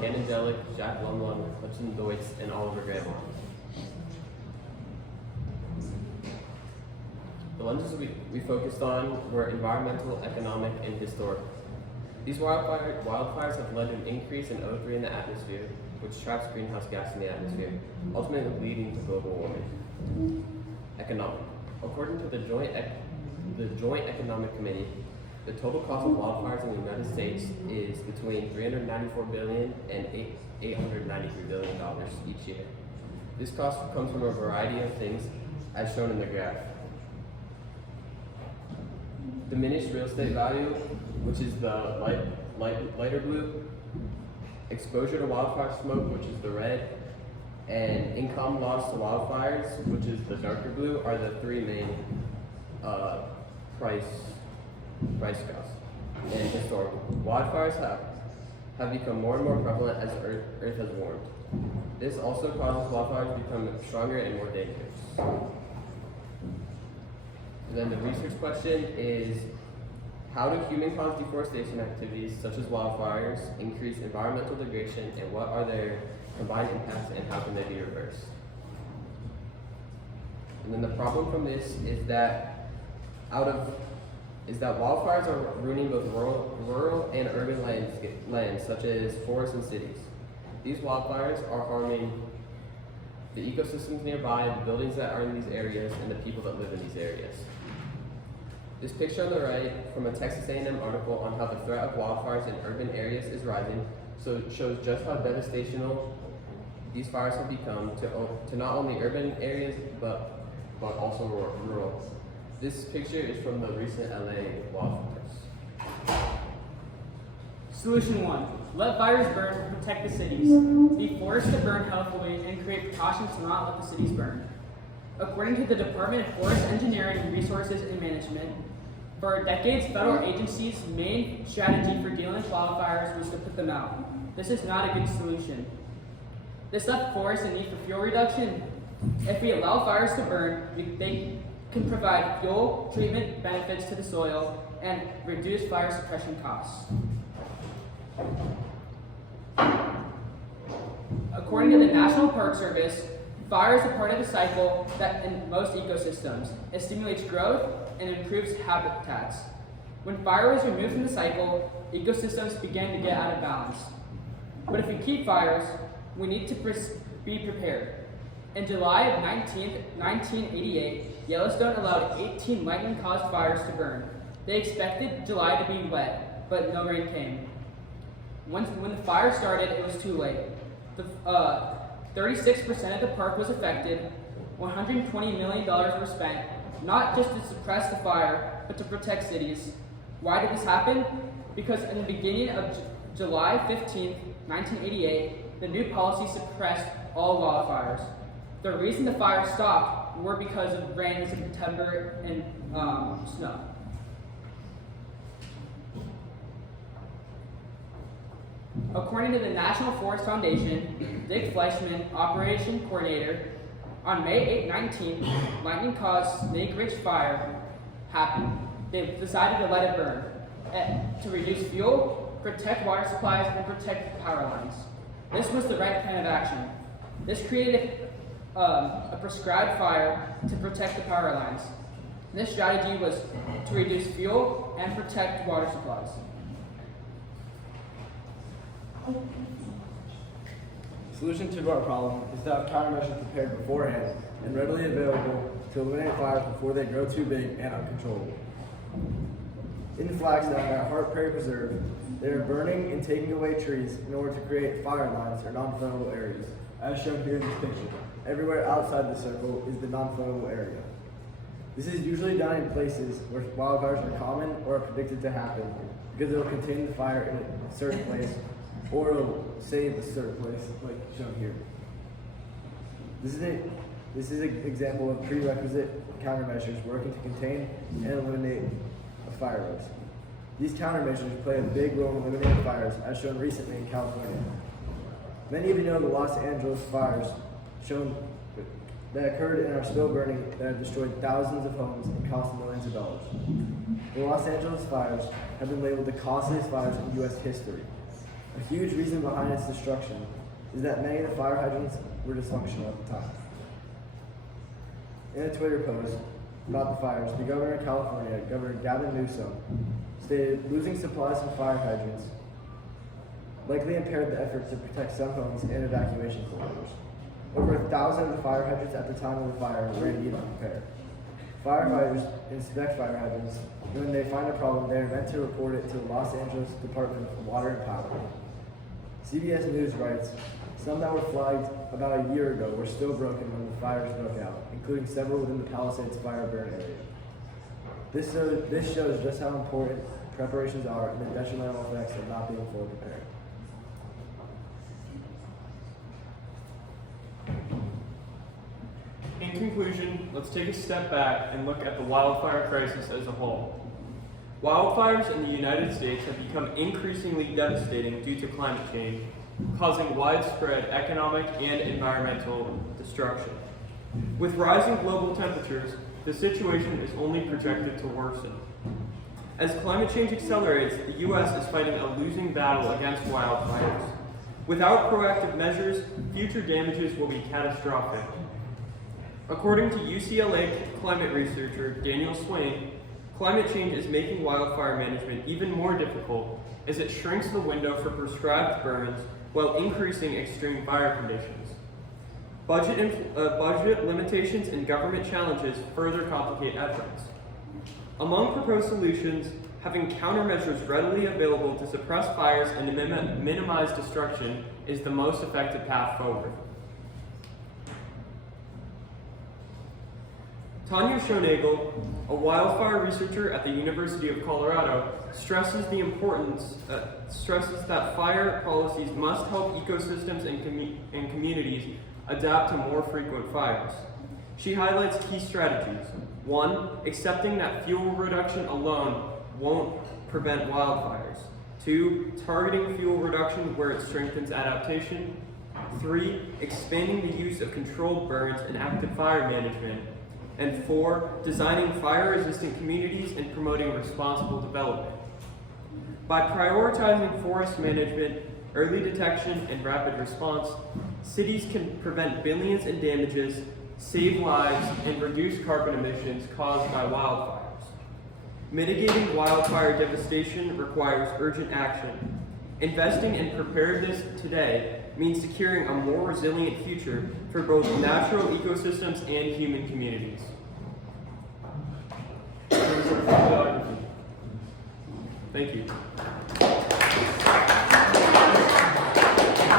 Ken Angelic, Jack Lumlund, Hudson Deutz, and Oliver Graham. The lenses we focused on were environmental, economic, and historical. These wildfires have led to an increase in O3 in the atmosphere, which traps greenhouse gas in the atmosphere, ultimately leading to global warming. Economic. According to the Joint Economic Committee, the total cost of wildfires in the United States is between $394 billion and $893 billion each year. This cost comes from a variety of things, as shown in the graph. Diminished real estate value, which is the lighter blue, exposure to wildfire smoke, which is the red, and income loss to wildfires, which is the darker blue, are the three main price costs. And historical. Wildfires have become more and more prevalent as Earth has warmed. This also causes wildfires to become stronger and more dangerous. And then the research question is, how do human-caused deforestation activities such as wildfires increase environmental degradation, and what are their combined impacts and how can they be reversed? And then the problem from this is that wildfires are ruining both rural and urban lands such as forests and cities. These wildfires are harming the ecosystems nearby, the buildings that are in these areas, and the people that live in these areas. This picture on the right from a Texas A&M article on how the threat of wildfires in urban areas is rising, so it shows just how devastational these fires have become to not only urban areas but also rural. This picture is from the recent LA wildfires. Solution 1. Let fires burn to protect the cities. Be forced to burn healthily and create precautions to not let the cities burn. According to the Department of Forest Engineering, Resources, and Management, for decades, federal agencies' main strategy for dealing with wildfires was to put them out. This is not a good solution. This left forests in need for fuel reduction. If we allow fires to burn, they can provide fuel treatment benefits to the soil and reduce fire suppression costs. According to the National Park Service, fire is a part of the cycle that in most ecosystems. It stimulates growth and improves habitats. When fire was removed from the cycle, ecosystems began to get out of balance. But if we keep fires, we need to be prepared. In July of 1988, Yellowstone allowed 18 lightning-caused fires to burn. They expected July to be wet, but no rain came. When the fire started, it was too late. 36% of the park was affected. $120 million were spent, not just to suppress the fire, but to protect cities. Why did this happen? Because in the beginning of July 15, 1988, the new policy suppressed all wildfires. The reason the fires stopped were because of rain in September and snow. According to the National Forest Foundation, Dick Fleischman, Operation Coordinator, on May 19, lightning-caused Snake Ridge Fire happened. They decided to let it burn to reduce fuel, protect water supplies, and protect power lines. This was the right plan of action. This created a prescribed fire to protect the power lines. This strategy was to reduce fuel and protect water supplies. The solution to our problem is to have countermeasures prepared beforehand and readily available to eliminate fires before they grow too big and uncontrollable. In Flagstaff at Hart Prairie Preserve, they are burning and taking away trees in order to create fire lines or non-flammable areas, as shown here in this picture. Everywhere outside the circle is the non-flammable area. This is usually done in places where wildfires are common or are predicted to happen because it will contain the fire in a certain place or it will save a certain place, like shown here. This is an example of prerequisite countermeasures working to contain and eliminate a fire risk. These countermeasures play a big role in eliminating fires, as shown recently in California. Many of you know the Los Angeles fires that occurred in our spill burning that have destroyed thousands of homes and cost millions of dollars. The Los Angeles fires have been labeled the costliest fires in U.S. history. A huge reason behind its destruction is that many of the fire hydrants were dysfunctional at the time. In a Twitter post about the fires, the governor of California, Governor Gavin Newsom, stated losing supplies from fire hydrants likely impaired the effort to protect some homes and evacuation corridors. Over 1,000 of the fire hydrants at the time of the fire were in need of repair. Firefighters inspect fire hydrants, and when they find a problem, they are meant to report it to the Los Angeles Department of Water and Power. CBS News writes, some that were flagged about a year ago were still broken when the fires broke out, including several within the Palisades fire burn area. This shows just how important preparations are and the detrimental effects of not being fully prepared. In conclusion, let's take a step back and look at the wildfire crisis as a whole. Wildfires in the United States have become increasingly devastating due to climate change, causing widespread economic and environmental destruction. With rising global temperatures, the situation is only projected to worsen. As climate change accelerates, the U.S. is fighting a losing battle against wildfires. Without proactive measures, future damages will be catastrophic. According to UCLA climate researcher Daniel Swain, climate change is making wildfire management even more difficult as it shrinks the window for prescribed burns while increasing extreme fire conditions. Budget limitations and government challenges further complicate efforts. Among proposed solutions, having countermeasures readily available to suppress fires and to minimize destruction is the most effective path forward. Tanya Schoenagel, a wildfire researcher at the University of Colorado, stresses that fire policies must help ecosystems and communities adapt to more frequent fires. She highlights key strategies. 1, accepting that fuel reduction alone won't prevent wildfires. 2, targeting fuel reduction where it strengthens adaptation. 3, expanding the use of controlled burns and active fire management. And 4, designing fire-resistant communities and promoting responsible development. By prioritizing forest management, early detection, and rapid response, cities can prevent billions in damages, save lives, and reduce carbon emissions caused by wildfires. Mitigating wildfire devastation requires urgent action. Investing in preparedness today means securing a more resilient future for both natural ecosystems and human communities. Thank you.